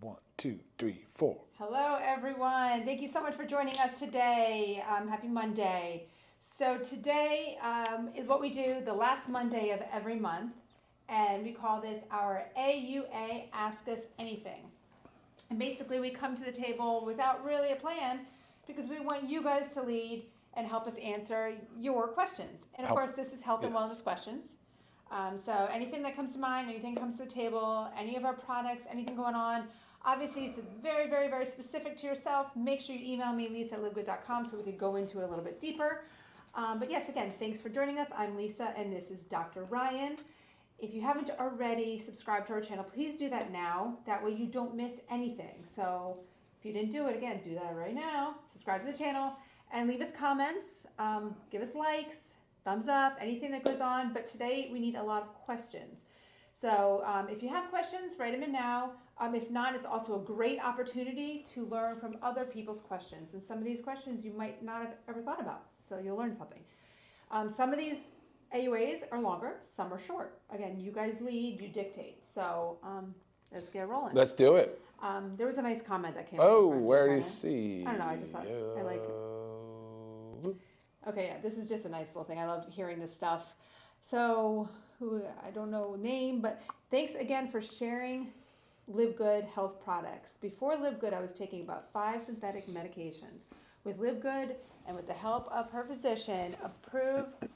1, 2, 3, 4. Hello, everyone. Thank you so much for joining us today. Happy Monday. So today is what we do the last Monday of every month, and we call this our AUA Ask Us Anything. And basically, we come to the table without really a plan because we want you guys to lead and help us answer your questions. And of course, this is health and wellness questions. So anything that comes to mind, anything that comes to the table, any of our products, anything going on. Obviously, it's very, very, very specific to yourself. Make sure you email me, lisa@livegood.com, so we could go into it a little bit deeper. But yes, again, thanks for joining us. I'm Lisa, and this is Dr. Ryan. If you haven't already subscribed to our channel, please do that now. That way you don't miss anything. So if you didn't do it, again, do that right now. Subscribe to the channel and leave us comments. Give us likes, thumbs up, anything that goes on. But today we need a lot of questions. So if you have questions, write them in now. If not, it's also a great opportunity to learn from other people's questions. And some of these questions you might not have ever thought about. So you'll learn something. Some of these AUAs are longer, some are short. Again, you guys lead, you dictate. So let's get rolling. Let's do it. There was a nice comment that came. Oh, where do you see? I don't know, I just thought, I like it. Okay, yeah, this is just a nice little thing. I love hearing this stuff. So, I don't know name, but thanks again for sharing LiveGood health products. Before LiveGood, I was taking about 5 synthetic medications. With LiveGood and with the help of her physician, approved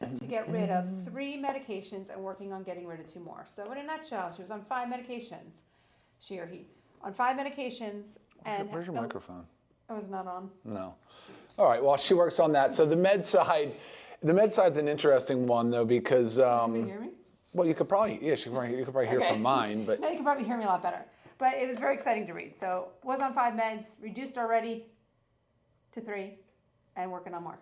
to get rid of 3 medications and working on getting rid of 2 more. So in a nutshell, she was on 5 medications, she or he, on 5 medications. Where's your microphone? I was not on. No. All right, well, she works on that. So the med side's an interesting one, though, because... Can you hear me? Well, you could probably, you could probably hear from mine, but... No, you can probably hear me a lot better. But it was very exciting to read. So was on 5 meds, reduced already to 3, and working on more.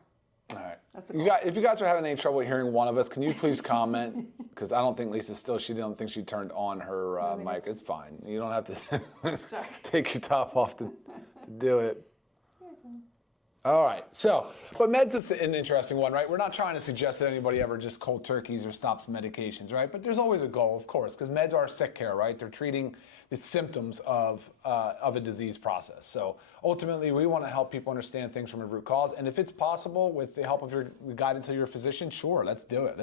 All right. That's the goal. If you guys are having any trouble hearing one of us, can you please comment? Because I don't think Lisa's still, she didn't think she turned on her mic. It's fine. You don't have to take your top off to do it. All right, so, but meds is an interesting one, right? We're not trying to suggest that anybody ever just cold turkeys or stops medications, right? But there's always a goal, of course, because meds are sick care, right? They're treating the symptoms of a disease process. So ultimately, we want to help people understand things from a root cause. And if it's possible, with the help of the guidance of your physician, sure, let's do it.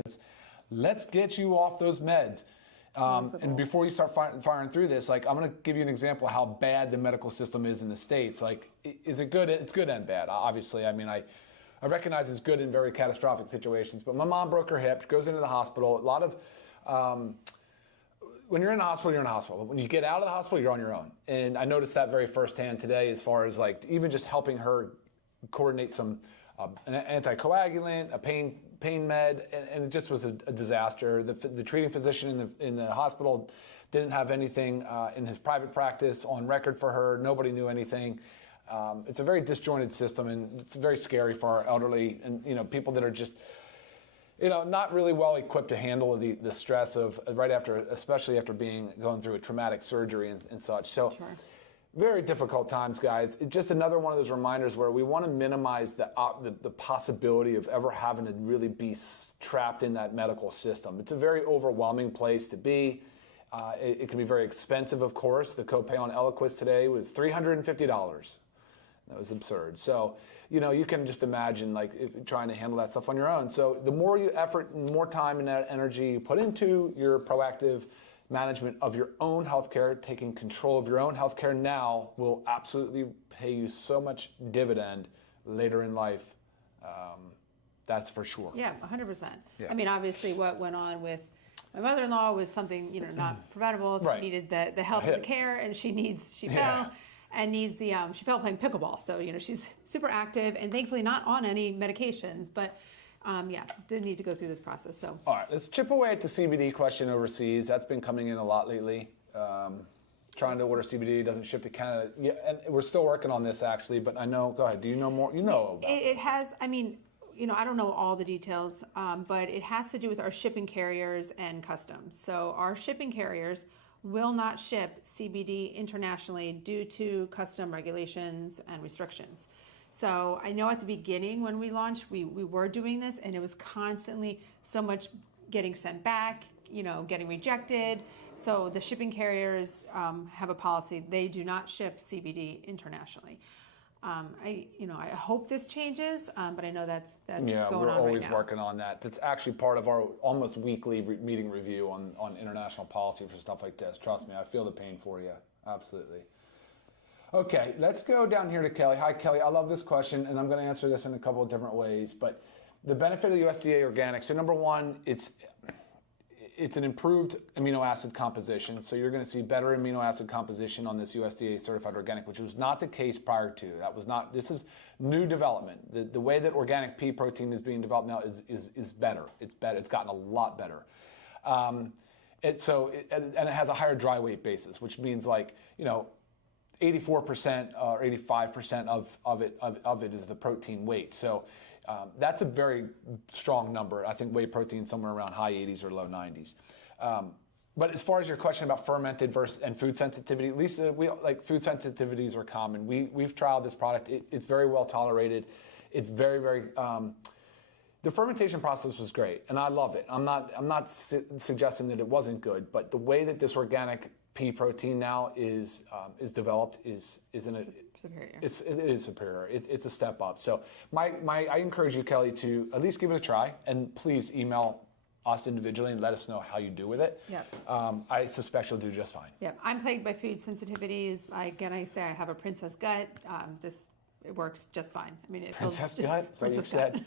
Let's get you off those meds. And before you start firing through this, like, I'm going to give you an example of how bad the medical system is in the States. Like, is it good? It's good and bad, obviously. I mean, I recognize it's good in very catastrophic situations, but my mom broke her hip, goes into the hospital. A lot of, when you're in the hospital, you're in the hospital. When you get out of the hospital, you're on your own. And I noticed that very firsthand today, as far as, like, even just helping her coordinate some an anticoagulant, a pain med, and it just was a disaster. The treating physician in the hospital didn't have anything in his private practice on record for her. Nobody knew anything. It's a very disjointed system, and it's very scary for our elderly and people that are just not really well equipped to handle the stress of right after, especially after going through a traumatic surgery and such. So. Sure. Very difficult times, guys. It's just another one of those reminders where we want to minimize the possibility of ever having to really be trapped in that medical system. It's a very overwhelming place to be. It can be very expensive, of course. The copay on Eliquis today was $350. That was absurd. So, you can just imagine, like, if you're trying to handle that stuff on your own. So the more effort and more time and energy you put into your proactive management of your own healthcare, taking control of your own healthcare now will absolutely pay you so much dividend later in life. That's for sure. Yeah, 100%. Yeah. I mean, obviously what went on with my mother-in-law was something, not preventable. Right. She needed the help and the care, and she fell and needs she fell playing pickleball. So, she's super active and thankfully not on any medications, but did need to go through this process. So, all right, let's chip away at the CBD question overseas. That's been coming in a lot lately. Trying to order CBD, doesn't ship to Canada. Yeah, and we're still working on this, actually. But I know. Go ahead. Do you know more? You know about it has. I mean, I don't know all the details, but it has to do with our shipping carriers and customs. So our shipping carriers will not ship CBD internationally due to custom regulations and restrictions. So I know at the beginning when we launched, we were doing this, and it was constantly so much getting sent back, getting rejected. So the shipping carriers have a policy. They do not ship CBD internationally. I hope this changes, but I know that's going on right now. We're always working on that. That's actually part of our almost weekly meeting review on international policy for stuff like this. Trust me, I feel the pain for you. Absolutely. Okay, let's go down here to Kelly. Hi, Kelly. I love this question, and I'm going to answer this in a couple of different ways. But the benefit of the USDA organic. So number one, it's an improved amino acid composition. So you're going to see better amino acid composition on this USDA certified organic, which was not the case prior to. This is new development. The way that organic pea protein is being developed now is better. It's better. It's gotten a lot better. And it has a higher dry weight basis, which means 84% or 85% of it is the protein weight. So that's a very strong number. I think whey protein somewhere around high 80s or low 90s. But as far as your question about fermented and food sensitivity, Lisa, food sensitivities are common. We've trialed this product. It's very well tolerated. It's very, very. The fermentation process was great, and I love it. I'm not suggesting that it wasn't good, but the way that this organic pea protein now is developed is superior. It is superior. It's a step up. So I encourage you, Kelly, to at least give it a try, and please email us individually and let us know how you do with it. Yep. I suspect you'll do just fine. Yeah, I'm plagued by food sensitivities. I say I have a princess gut. It works just fine. I mean, Princess gut. So you princess said.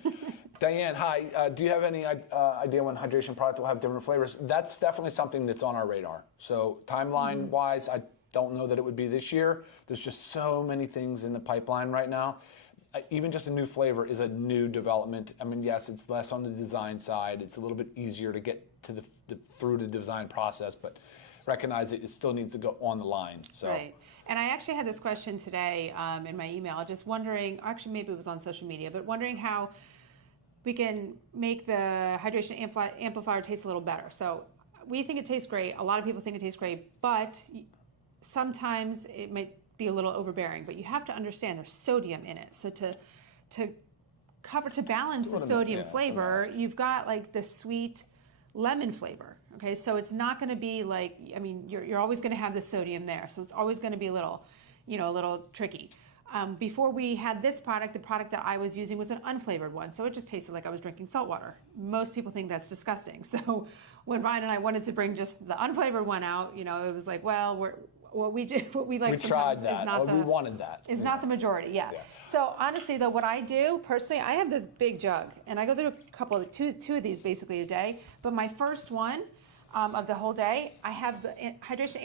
Diane, hi. Do you have any idea when hydration product will have different flavors? That's definitely something that's on our radar. So timeline-wise, I don't know that it would be this year. There's just so many things in the pipeline right now. Even just a new flavor is a new development. I mean, yes, it's less on the design side. It's a little bit easier to get to through the design process, but recognize it still needs to go on the line. So. Right. And I actually had this question today in my email, just wondering, actually maybe it was on social media, but wondering how we can make the hydration amplifier taste a little better. So we think it tastes great. A lot of people think it tastes great, but sometimes it might be a little overbearing. But you have to understand there's sodium in it. So to balance the sodium flavor, you've got the sweet lemon flavor. Okay, so it's not going to be you're always going to have the sodium there. So it's always going to be a little tricky. Before we had this product, the product that I was using was an unflavored one, so it just tasted like I was drinking salt water. Most people think that's disgusting. So when Ryan and I wanted to bring just the unflavored one out, it was like, well, what we like sometimes is not we wanted that. Is not the majority. Yeah. So honestly, though, what I do personally, I have this big jug, and I go through two of these basically a day. But my first one of the whole day, I have the hydration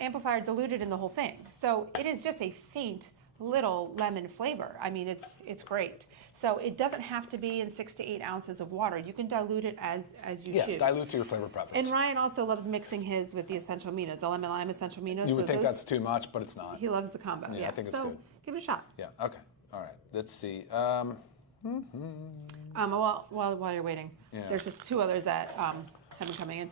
amplifier diluted in the whole thing. So it is just a faint little lemon flavor. I mean, it's great. So it doesn't have to be in 6 to 8 ounces of water. You can dilute it as you choose. Yeah, dilute to your flavor preference. And Ryan also loves mixing his with the essential aminos, the lemon lime essential aminos. You would think that's too much, but it's not. He loves the combo. Yeah, I think it's good. Give it a shot. Yeah. Okay. All right. Let's see. While you're waiting, there's just 2 others that have been coming in.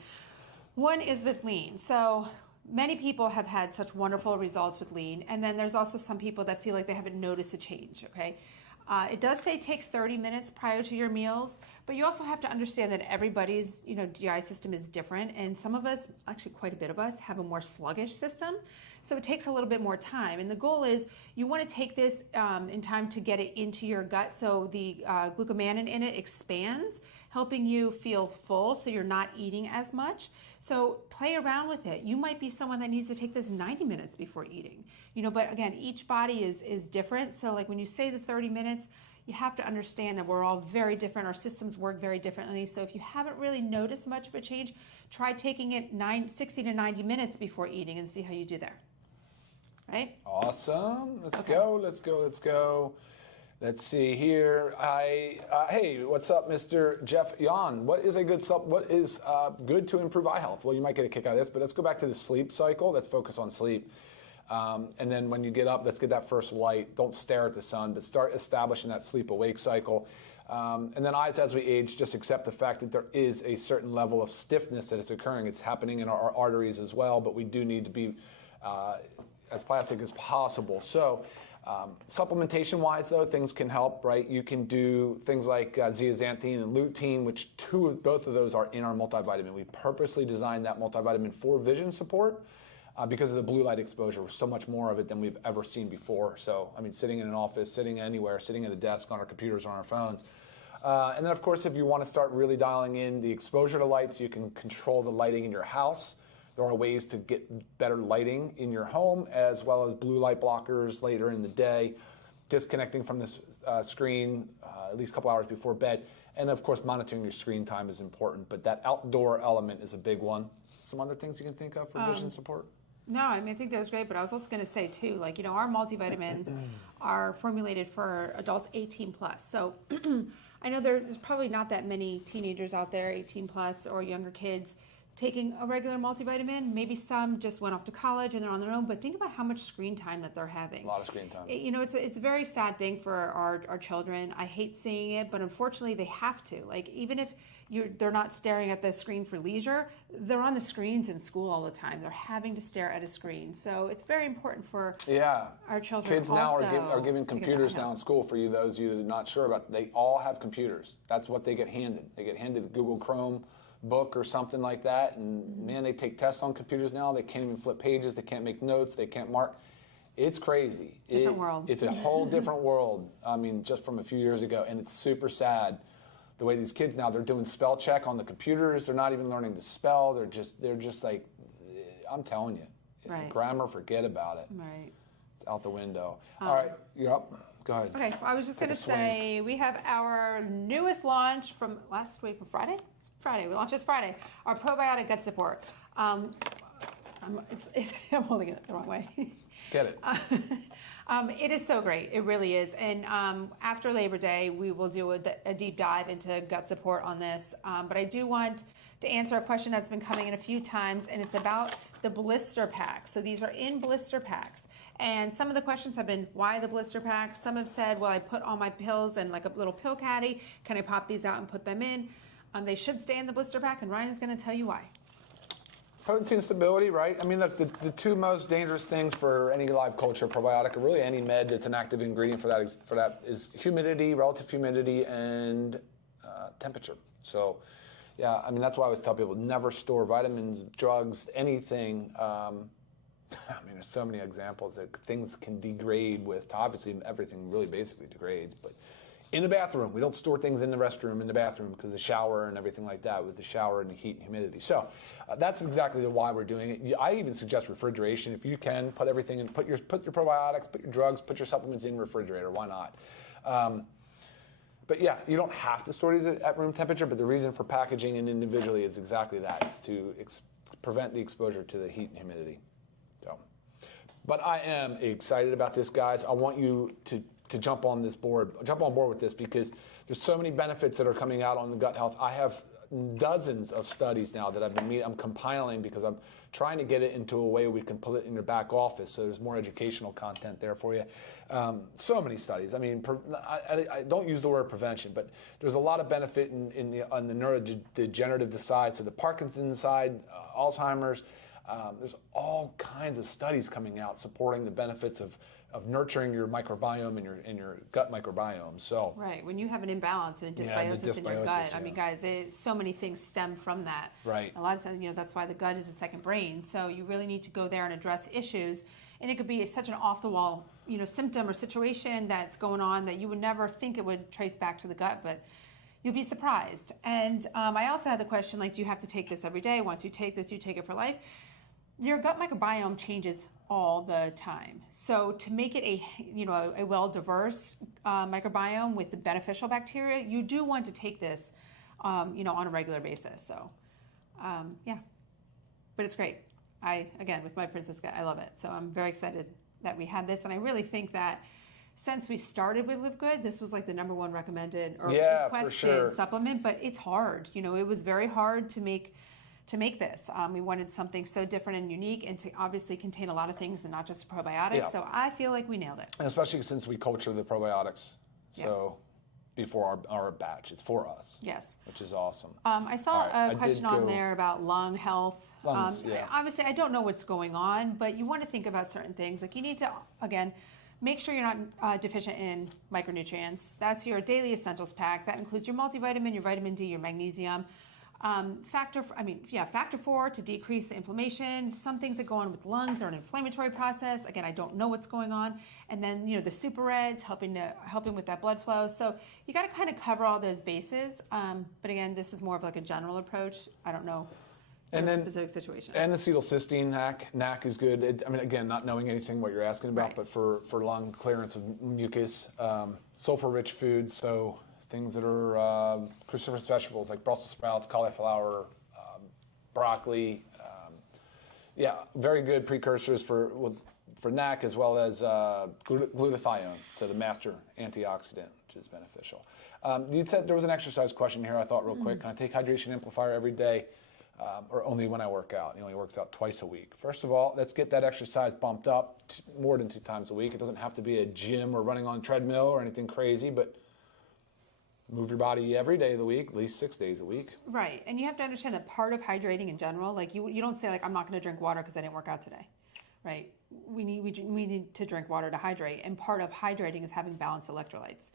One is with lean. So many people have had such wonderful results with lean, and then there's also some people that feel like they haven't noticed a change, okay? It does say take 30 minutes prior to your meals, but you also have to understand that everybody's GI system is different, and some of us, actually quite a bit of us, have a more sluggish system, so it takes a little bit more time. And the goal is you want to take this in time to get it into your gut so the glucomannan in it expands, helping you feel full so you're not eating as much. So play around with it. You might be someone that needs to take this 90 minutes before eating. But again, each body is different. So when you say the 30 minutes, you have to understand that we're all very different. Our systems work very differently. So if you haven't really noticed much of a change, try taking it 60 to 90 minutes before eating and see how you do there. Right? Awesome. Let's go. Let's see here. Hey, what's up, Mr. Jeff Yan? What is good to improve eye health? Well, you might get a kick out of this, but let's go back to the sleep cycle. Let's focus on sleep. And then when you get up, let's get that first light. Don't stare at the sun, but start establishing that sleep-awake cycle. And then eyes as we age, just accept the fact that there is a certain level of stiffness that is occurring. It's happening in our arteries as well, but we do need to be as plastic as possible. So supplementation-wise, though, things can help, right? You can do things like zeaxanthin and lutein, which both of those are in our multivitamin. We purposely designed that multivitamin for vision support because of the blue light exposure. So much more of it than we've ever seen before. So, I mean, sitting in an office, sitting anywhere, sitting at a desk, on our computers, on our phones. And then, of course, if you want to start really dialing in the exposure to lights, you can control the lighting in your house. There are ways to get better lighting in your home, as well as blue light blockers later in the day, disconnecting from this screen at least a couple hours before bed. And, of course, monitoring your screen time is important. But that outdoor element is a big one. Some other things you can think of for vision support? No, I mean, I think that was great, but I was also going to say, too, like, you know, our multivitamins are formulated for adults 18 plus. So I know there's probably not that many teenagers out there, 18 plus or younger kids, taking a regular multivitamin. Maybe some just went off to college and they're on their own, but think about how much screen time that they're having. A lot of screen time. You know, it's a very sad thing for our children. I hate seeing it, but unfortunately they have to. Like, even if they're not staring at the screen for leisure, they're on the screens in school all the time. They're having to stare at a screen. So it's very important for our children. Kids now are given computers now in school. For those of you that are not sure about, they all have computers. That's what they get handed. They get handed a Google Chrome book or something like that, and man, they take tests on computers now. They can't even flip pages. They can't make notes. They can't mark. It's crazy. Different world. It's a whole different world. I mean, just from a few years ago, and it's super sad the way these kids now, they're doing spell check on the computers. They're not even learning to spell. They're just like, I'm telling you, right. Grammar, forget about it. Right. It's out the window. All right, you're up. Go ahead. Okay, well, I was just going to say we have our newest launch from last week, Friday. We launched this Friday. Our probiotic gut support. I'm holding it the wrong way. Get it. It is so great. It really is. And after Labor Day, we will do a deep dive into gut support on this. But I do want to answer a question that's been coming in a few times, and it's about the blister packs. So these are in blister packs. And some of the questions have been, why the blister packs? Some have said, well, I put all my pills in like a little pill caddy. Can I pop these out and put them in? They should stay in the blister pack, and Ryan is going to tell you why. Potency and stability, right? I mean, look, the two most dangerous things for any live culture probiotic, or really any med that's an active ingredient for that is humidity, relative humidity, and temperature. So, yeah, I mean, that's why I always tell people, never store vitamins, drugs, anything. I mean, there's so many examples that things can degrade with, obviously everything really basically degrades, but in the bathroom, we don't store things in the restroom, in the bathroom, because the shower and everything like that, with the shower and the heat and humidity. So that's exactly why we're doing it. I even suggest refrigeration. If you can, put everything in, put your probiotics, put your drugs, put your supplements in the refrigerator. Why not? But yeah, you don't have to store these at room temperature, but the reason for packaging and individually is exactly that. It's to prevent the exposure to the heat and humidity. So, but I am excited about this, guys. I want you to jump on board with this, because there's so many benefits that are coming out on the gut health. I have dozens of studies now that I'm compiling, because I'm trying to get it into a way we can put it in your back office, so there's more educational content there for you. So many studies. I mean, I don't use the word prevention, but there's a lot of benefit on the neurodegenerative side, so the Parkinson's side, Alzheimer's. There's all kinds of studies coming out supporting the benefits of nurturing your microbiome and your gut microbiome. So right, when you have an imbalance and a dysbiosis in your gut, I mean, guys, so many things stem from that. Right. A lot of times, that's why the gut is the second brain. So you really need to go there and address issues. And it could be such an off-the-wall, symptom or situation that's going on that you would never think it would trace back to the gut, but you'll be surprised. And I also had the question, like, do you have to take this every day? Once you take this, you take it for life? Your gut microbiome changes all the time. So to make it a well-diverse microbiome with the beneficial bacteria, you do want to take this, on a regular basis. So, yeah, but it's great. Again, with my Princess Gut, I love it. So I'm very excited that we had this, and I really think that since we started with LiveGood, this was like the #1 recommended or requested supplement. But it's hard. It was very hard to make this. We wanted something so different and unique, and to obviously contain a lot of things and not just a probiotic. Yeah. So I feel like we nailed it. And especially since we culture the probiotics. So before our batch. It's for us. Yes. Which is awesome. I saw Right, a question on there about lung health. Lungs, yeah. Obviously, I don't know what's going on, but you want to think about certain things. Like you need to, again, make sure you're not deficient in micronutrients. That's your daily essentials pack. That includes your multivitamin, your vitamin D, your magnesium. Factor 4 to decrease the inflammation. Some things that go on with lungs are an inflammatory process. Again, I don't know what's going on. And then, the super reds helping with that blood flow. So you got to kind of cover all those bases. But again, this is more of like a general approach. I don't know. And then specific situation. And acetylcysteine, NAC is good. Again, not knowing anything what you're asking about, right. but for lung clearance of mucus, sulfur-rich foods, so things that are cruciferous vegetables like Brussels sprouts, cauliflower, broccoli. Very good precursors for NAC as well as glutathione, so the master antioxidant, which is beneficial. You said there was an exercise question here, I thought real quick. Can I take hydration amplifier every day or only when I work out? He only works out twice a week. First of all, let's get that exercise bumped up more than 2 times a week. It doesn't have to be a gym or running on a treadmill or anything crazy, but move your body every day of the week, at least 6 days a week. Right, and you have to understand that part of hydrating in general, like you don't say like, I'm not going to drink water because I didn't work out today, right? We need to drink water to hydrate, and part of hydrating is having balanced electrolytes.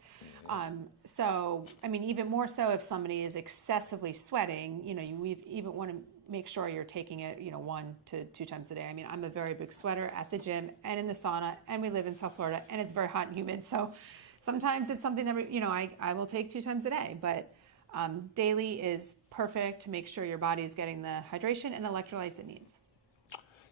So, even more so if somebody is excessively sweating, you even want to make sure you're taking it, 1 to 2 times a day. I'm a very big sweater at the gym and in the sauna, and we live in South Florida, and it's very hot and humid. So sometimes it's something that, I will take 2 times a day, but daily is perfect to make sure your body is getting the hydration and electrolytes it needs.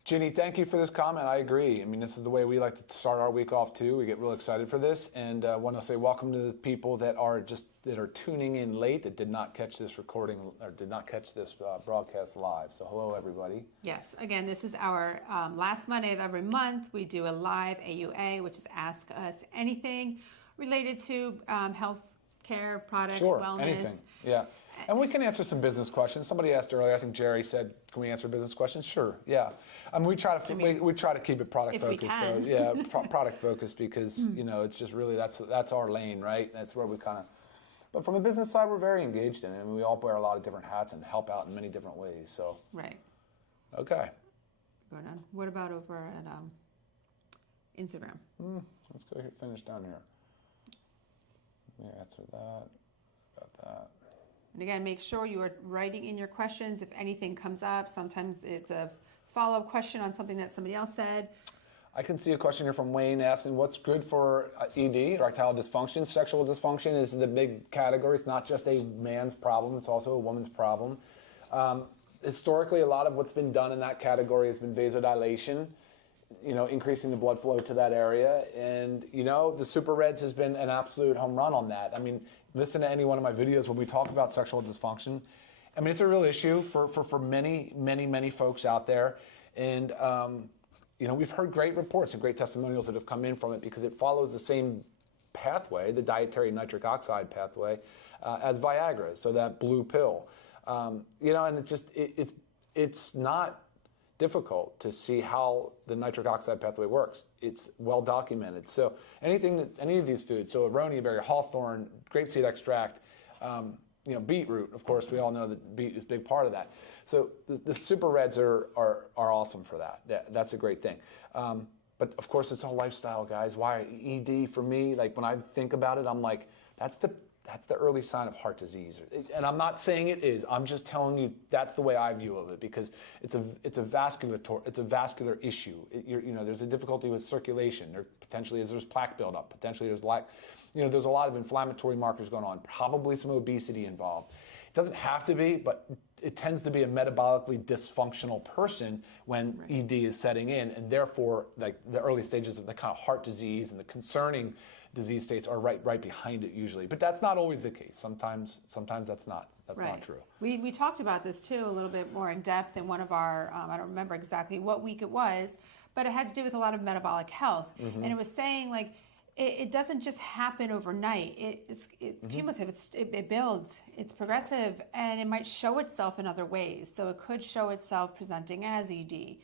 Ginny, thank you for this comment. I agree. This is the way we like to start our week off too. We get real excited for this, and I want to say welcome to the people that are tuning in late, that did not catch this recording or did not catch this broadcast live. So hello, everybody. Yes. Again, this is our last Monday of every month. We do a live AUA, which is Ask Us Anything related to health care, products, wellness. Anything. Yeah. And we can answer some business questions. Somebody asked earlier, I think Jerry said, can we answer business questions? Sure, yeah. We try to keep it product focused. So, yeah, product focused because, it's just really, that's our lane, right? That's where we kind of, but from a business side, we're very engaged in it. We all wear a lot of different hats and help out in many different ways, so. Right. Okay. Going on. What about over at Instagram? Let's go here, finish down here. Yeah, answer that, got that. And again, make sure you are writing in your questions if anything comes up. Sometimes it's a follow-up question on something that somebody else said. I can see a question here from Wayne asking what's good for ED, erectile dysfunction. Sexual dysfunction is the big category. It's not just a man's problem, it's also a woman's problem. Historically, a lot of what's been done in that category has been vasodilation, increasing the blood flow to that area. And, the Super Reds has been an absolute home run on that. Listen to any one of my videos when we talk about sexual dysfunction. It's a real issue for many, many, many folks out there. And, we've heard great reports and great testimonials that have come in from it because it follows the same pathway, the dietary nitric oxide pathway, as Viagra, so that blue pill. And it's not difficult to see how the nitric oxide pathway works. It's well documented. So any of these foods, so aronia berry, hawthorn, grapeseed extract, beetroot, of course, we all know that beet is a big part of that. So the Super Reds are awesome for that. That's a great thing. But of course, it's all lifestyle, guys. Why ED for me? Like when I think about it, I'm like, that's the early sign of heart disease. And I'm not saying it is. I'm just telling you that's the way I view of it because it's a vascular issue. There's a difficulty with circulation. There potentially is there's plaque buildup. Potentially there's there's a lot of inflammatory markers going on. Probably some obesity involved. It doesn't have to be, but it tends to be a metabolically dysfunctional person when ED is setting in, and therefore, like the early stages of the kind of heart disease and the concerning disease states are right behind it usually. But that's not always the case. Sometimes that's not true. We talked about this too a little bit more in depth in one of our, I don't remember exactly what week it was, but it had to do with a lot of metabolic health. And it was saying like, it doesn't just happen overnight. It's cumulative. It builds. It's progressive, and it might show itself in other ways. So it could show itself presenting as ED.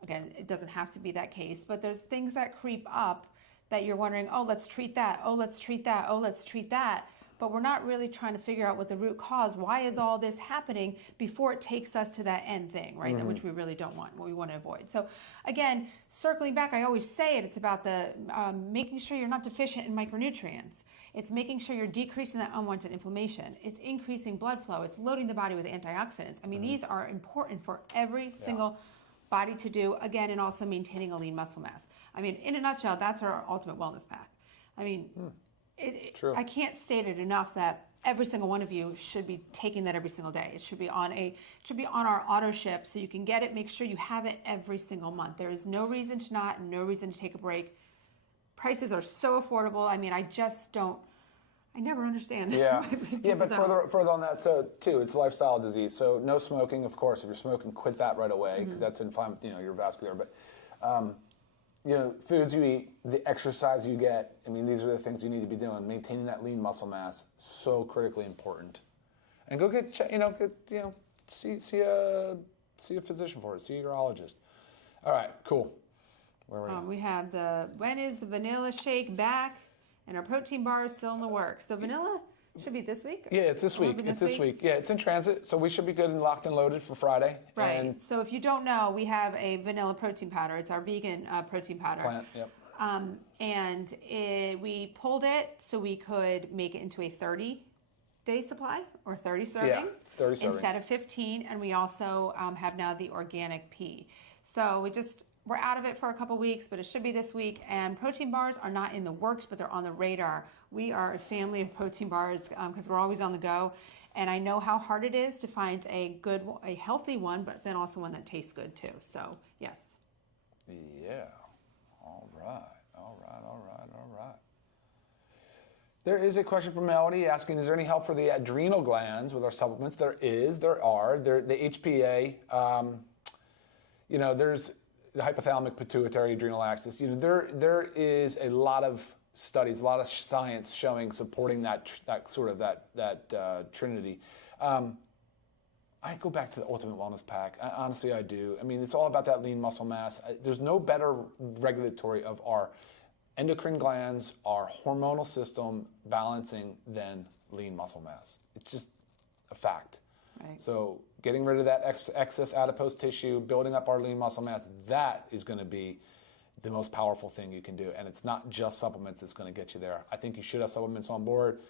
Again, it doesn't have to be that case, but there's things that creep up that you're wondering, oh, let's treat that. Oh, let's treat that. Oh, let's treat that. but we're not really trying to figure out what the root cause, why is all this happening before it takes us to that end thing, right? Which we really don't want, what we want to avoid. So again, circling back, I always say it, it's about the making sure you're not deficient in micronutrients. It's making sure you're decreasing that unwanted inflammation. It's increasing blood flow. It's loading the body with antioxidants. I mean, these are important for every single body to do, again, and also maintaining a lean muscle mass. I mean, in a nutshell, that's our ultimate wellness path. I mean, True. I can't state it enough that every single one of you should be taking that every single day. It should be on our auto ship, so you can get it. Make sure you have it every single month. There is no reason to not, and no reason to take a break. Prices are so affordable. I mean, I never understand. Yeah, yeah, but further on that, so too, it's a lifestyle disease. So no smoking, of course. If you're smoking, quit that right away because that's inflammatory. Your vascular. But foods you eat, the exercise you get. I mean, these are the things you need to be doing. Maintaining that lean muscle mass, so critically important. And go see a physician for it. See a urologist. All right, cool. Where were we? We have when is the vanilla shake back? And our protein bar is still in the works. So vanilla should be this week? Yeah, it's this week. It's this week. Yeah, it's in transit, so we should be good and locked and loaded for Friday. Right. And so if you don't know, we have a vanilla protein powder. It's our vegan protein powder. Plant, yep. We pulled it so we could make it into a 30-day supply or 30 servings. Yeah, it's 30 servings. Instead of 15. And we also have now the organic pea. So we're out of it for a couple weeks, but it should be this week. And protein bars are not in the works, but they're on the radar. We are a family of protein bars because we're always on the go. And I know how hard it is to find a healthy one, but then also one that tastes good too. So, yes. Yeah. All right. There is a question from Melody asking, is there any help for the adrenal glands with our supplements? There are. The HPA, there's the hypothalamic pituitary adrenal axis. There is a lot of studies, a lot of science supporting that trinity. I go back to the Ultimate Wellness Pack. Honestly, I do. I mean, it's all about that lean muscle mass. There's no better regulatory of our endocrine glands, our hormonal system balancing than lean muscle mass. It's just a fact. Right. So getting rid of that excess adipose tissue, building up our lean muscle mass, that is going to be the most powerful thing you can do. And it's not just supplements that's going to get you there. I think you should have supplements on board,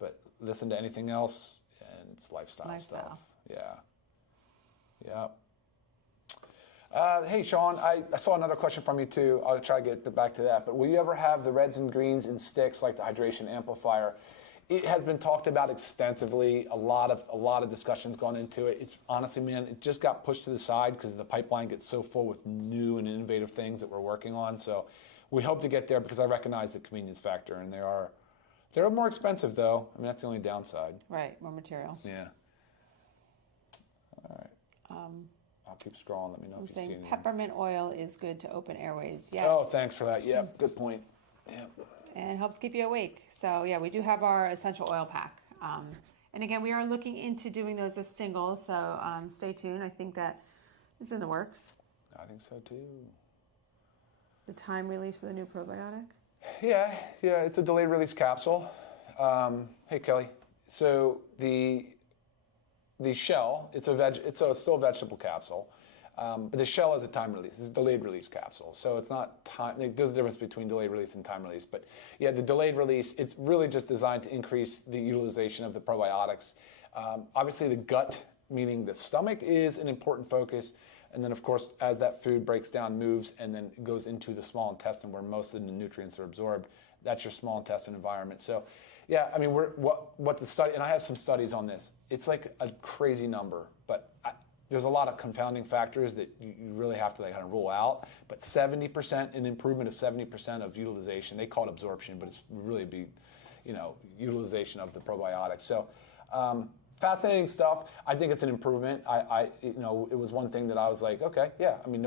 but listen to anything else, and it's lifestyle stuff. Yeah. Hey, Sean, I saw another question from you, too. I'll try to get back to that. But will you ever have the reds and greens in sticks like the hydration amplifier? It has been talked about extensively. A lot of discussions gone into it. It's honestly, man, it just got pushed to the side because the pipeline gets so full with new and innovative things that we're working on. So we hope to get there because I recognize the convenience factor, and they're more expensive though. I mean, that's the only downside. Right, more material. Yeah. All right. I'll keep scrolling. Let me know if you see anything. Peppermint oil is good to open airways. Yes. Oh, thanks for that. Yeah, good point. Yeah. And helps keep you awake. So yeah, we do have our essential oil pack. And again, we are looking into doing those as singles. So stay tuned. I think that is in the works. I think so too. The time release for the new probiotic? Yeah, it's a delayed release capsule. Hey, Kelly. So the shell, it's still a vegetable capsule, but the shell is a time release. It's a delayed release capsule. So it's not time. There's a difference between delayed release and time release. But yeah, the delayed release, it's really just designed to increase the utilization of the probiotics. Obviously, the gut, meaning the stomach, is an important focus. And then, of course, as that food breaks down, moves, and then goes into the small intestine where most of the nutrients are absorbed, that's your small intestine environment. So, yeah, I mean, what the study, and I have some studies on this. It's like a crazy number, but there's a lot of confounding factors that you really have to kind of rule out. But 70%, an improvement of 70% of utilization. They call it absorption, but it's really utilization of the probiotics. So, fascinating stuff. I think it's an improvement. It was one thing that I was like, okay, yeah. I mean,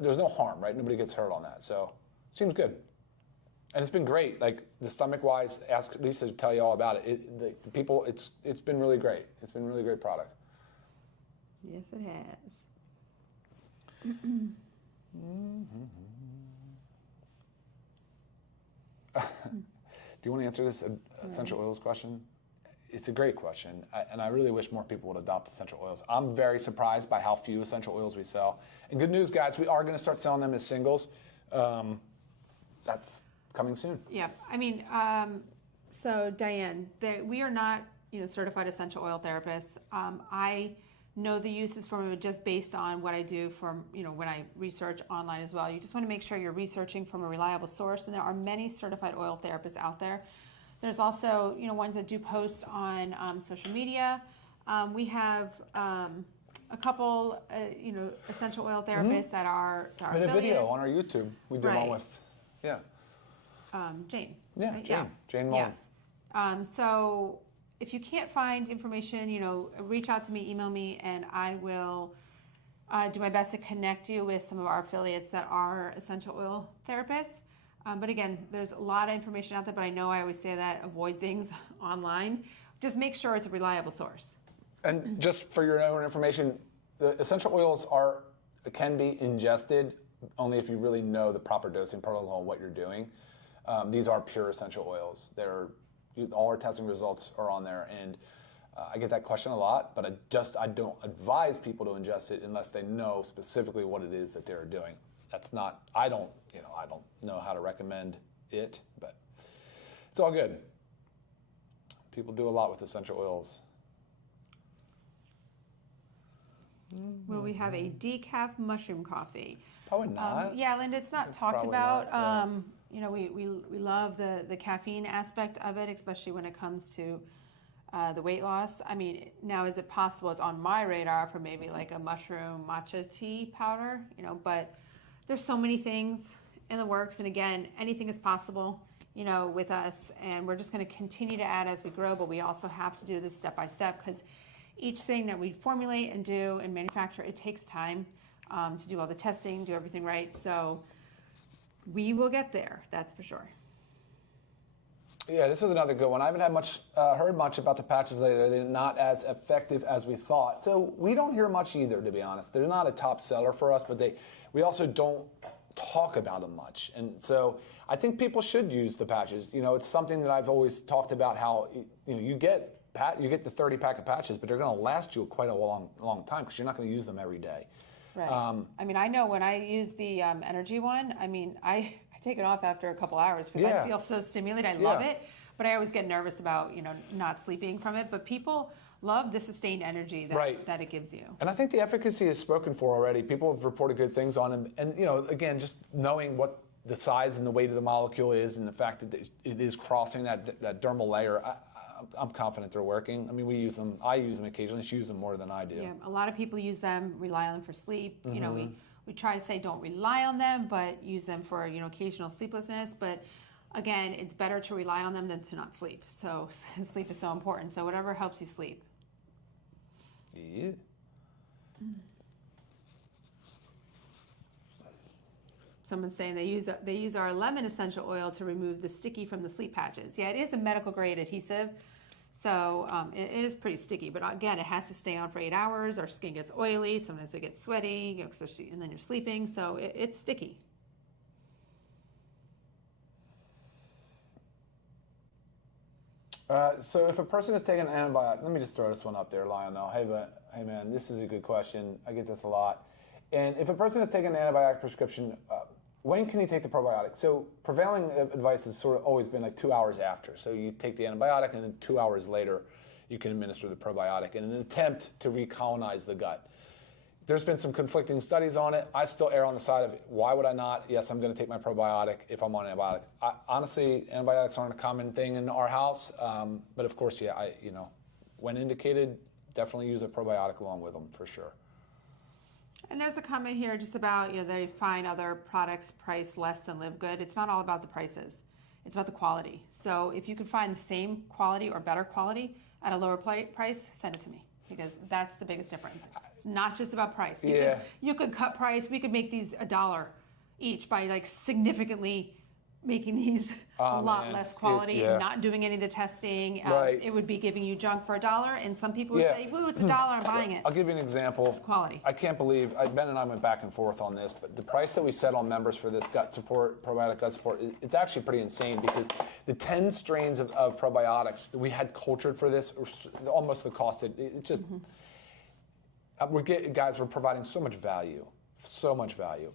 there's no harm, right? Nobody gets hurt on that, so seems good. And it's been great. Like the stomach-wise, ask Lisa to tell you all about it. The people, it's been really great. It's been a really great product. Yes, it has. you want to answer this essential oils question? It's a great question, and I really wish more people would adopt essential oils. I'm very surprised by how few essential oils we sell. And good news, guys, we are going to start selling them as singles. That's coming soon. Yeah, I mean, so Diane, we are not, certified essential oil therapists. I know the uses from it just based on what I do from, when I research online as well. You just want to make sure you're researching from a reliable source, and there are many certified oil therapists out there. There's also, ones that do post on social media. We have a couple, essential oil therapists that are We did a video on our YouTube. We did one with, Jane. Yeah, right? Jane. Jane Mullen. Yes. So if you can't find information, reach out to me, email me, and I will do my best to connect you with some of our affiliates that are essential oil therapists. But again, there's a lot of information out there, but I know I always say that, avoid things online. Just make sure it's a reliable source. And just for your own information, the essential oils can be ingested only if you really know the proper dosing protocol and what you're doing. These are pure essential oils. All our testing results are on there, and I get that question a lot, but I don't advise people to ingest it unless they know specifically what it is that they're doing. I don't know how to recommend it, but it's all good. People do a lot with essential oils. Will we have a decaf mushroom coffee? Probably not. Yeah, Linda, it's not talked Probably about. not, yeah. We love the caffeine aspect of it, especially when it comes to the weight loss. I mean, now is it possible? It's on my radar for maybe like a mushroom matcha tea powder, but there's so many things in the works. And again, anything is possible, with us. And we're just going to continue to add as we grow, but we also have to do this step by step, because each thing that we formulate and do and manufacture, it takes time to do all the testing, do everything right. So we will get there, that's for sure. Yeah, this is another good one. I haven't heard much about the patches lately. They're not as effective as we thought. So we don't hear much either, to be honest. They're not a top seller for us, but we also don't talk about them much. And so I think people should use the patches. It's something that I've always talked about, how you get the 30-pack of patches, but they're going to last you quite a long time, because you're not going to use them every day. Right. I know when I use the energy one, I take it off after a couple hours because I feel so stimulated. I love it, but I always get nervous about not sleeping from it. But people love the sustained energy that it gives you. And I think the efficacy is spoken for already. People have reported good things on them. And again, just knowing what the size and the weight of the molecule is, and the fact that it is crossing that dermal layer, I'm confident they're working. I mean, we use them. I use them occasionally. She uses them more than I do. Yeah, a lot of people use them, rely on them for sleep. Mm-hmm. We try to say don't rely on them, but use them for occasional sleeplessness. But again, it's better to rely on them than to not sleep. So sleep is so important. So whatever helps you sleep. Yeah. Someone's saying they use our lemon essential oil to remove the sticky from the sleep patches. Yeah, it is a medical grade adhesive, so it is pretty sticky. But again, it has to stay on for 8 hours. Our skin gets oily. Sometimes we get sweaty, especially, and then you're sleeping, so it's sticky. So if a person is taking an antibiotic, let me just throw this one up there, Lionel. Hey man, this is a good question. I get this a lot. And if a person is taking an antibiotic prescription, when can you take the probiotic? So prevailing advice has sort of always been like 2 hours after. So you take the antibiotic, and then 2 hours later, you can administer the probiotic in an attempt to recolonize the gut. There's been some conflicting studies on it. I still err on the side of, why would I not? Yes, I'm going to take my probiotic if I'm on antibiotic. Honestly, antibiotics aren't a common thing in our house. But of course, when indicated, definitely use a probiotic along with them for sure. And there's a comment here just about, they find other products priced less than LiveGood. It's not all about the prices. It's about the quality. So if you can find the same quality or better quality at a lower price, send it to me, because that's the biggest difference. It's not just about price. You could cut price. We could make these $1 each by significantly making these a lot man, less quality yeah. and not doing any of the testing. Right. It would be giving you junk for $1, and some people would Yeah. say, "Woo, it's $1, I'm buying it." I'll give you an example. It's quality. I can't believe, Ben and I went back and forth on this, but the price that we set on members for this gut support, probiotic gut support, it's actually pretty insane because the 10 strains of probiotics that we had cultured for this, were almost the cost. It just, guys, we're providing so much value. So much value.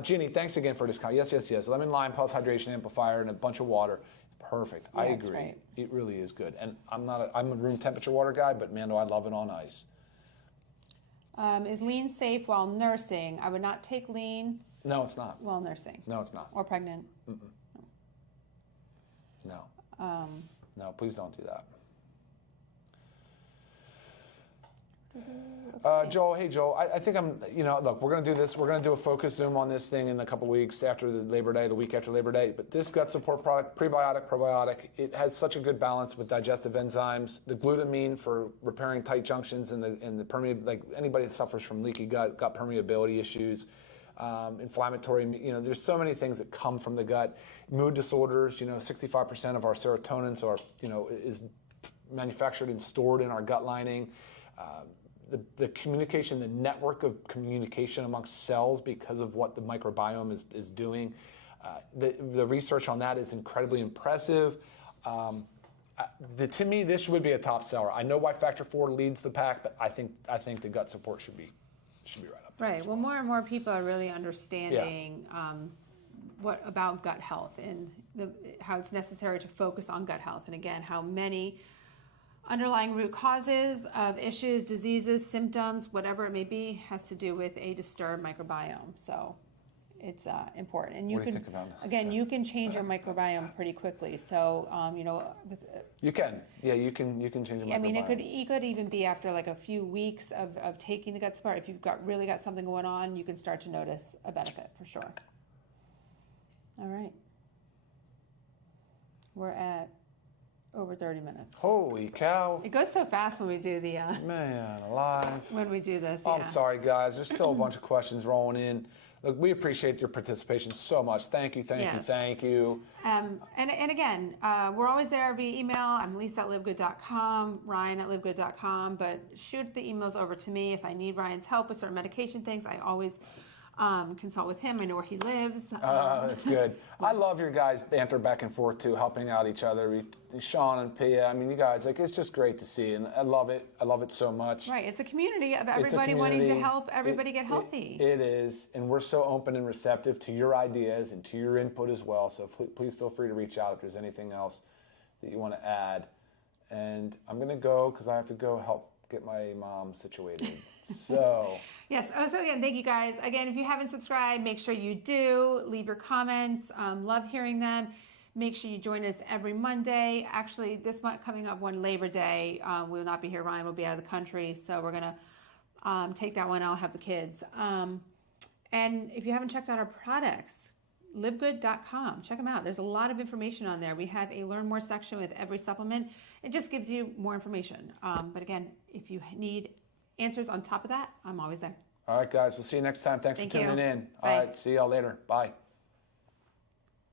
Ginny, thanks again for this comment. Yes. Lemon lime plus hydration amplifier and a bunch of water. It's perfect. Yeah, I that's agree. right. It really is good. And I'm a room temperature water guy, but man, do I love it on ice. Is lean safe while nursing? I would not take lean No, it's not. while nursing. No, it's not. Or pregnant. No. No, please don't do that. Joel, hey Joel, I think look, we're going to do this. We're going to do a focus Zoom on this thing in a couple weeks after the Labor Day, the week after Labor Day. But this gut support product, prebiotic, probiotic, it has such a good balance with digestive enzymes, the glutamine for repairing tight junctions and the permeability, like anybody that suffers from leaky gut permeability issues, inflammatory, there's so many things that come from the gut. Mood disorders, 65% of our serotonin is manufactured and stored in our gut lining. The communication, the network of communication amongst cells because of what the microbiome is doing. The research on that is incredibly impressive. To me, this would be a top seller. I know why Factor 4 leads the pack, but I think the gut support should be right up there. Right. Well, more and more people are really understanding what about gut health and how it's necessary to focus on gut health. And again, how many underlying root causes of issues, diseases, symptoms, whatever it may be, has to do with a disturbed microbiome. So it's important. And you What do you can, think about that? again, you can change your microbiome pretty quickly. So, You can. Yeah, you can change your microbiome. I mean, it could even be after like a few weeks of taking the gut support. If you've really got something going on, you can start to notice a benefit for sure. All right. We're at over 30 minutes. Holy cow. It goes so fast when we do the Man alive. when we do this. I'm sorry, guys. There's still a bunch of questions rolling in. Look, we appreciate your participation so much. Thank you. And again, we're always there via email. I'm Lisa at LiveGood.com, Ryan at LiveGood.com. But shoot the emails over to me if I need Ryan's help with certain medication things. I always consult with him. I know where he lives. That's good. I love your guys' banter back and forth too, helping out each other. Sean and Pia, I mean, you guys, it's just great to see, and I love it. I love it so much. Right, it's a community of everybody wanting to help everybody get healthy. It is, and we're so open and receptive to your ideas and to your input as well. So please feel free to reach out if there's anything else that you want to add. And I'm gonna go because I have to go help get my mom situated. So. Yes. Oh, so again, thank you guys. Again, if you haven't subscribed, make sure you do. Leave your comments. Love hearing them. Make sure you join us every Monday. Actually, this month coming up one Labor Day, we will not be here. Ryan will be out of the country, so we're gonna take that one. I'll have the kids. And if you haven't checked out our products, LiveGood.com. Check them out. There's a lot of information on there. We have a Learn More section with every supplement. It just gives you more information. But again, if you need answers on top of that, I'm always there. All right, guys. We'll see you next time. Thanks for tuning in. All right. See y'all later. Bye.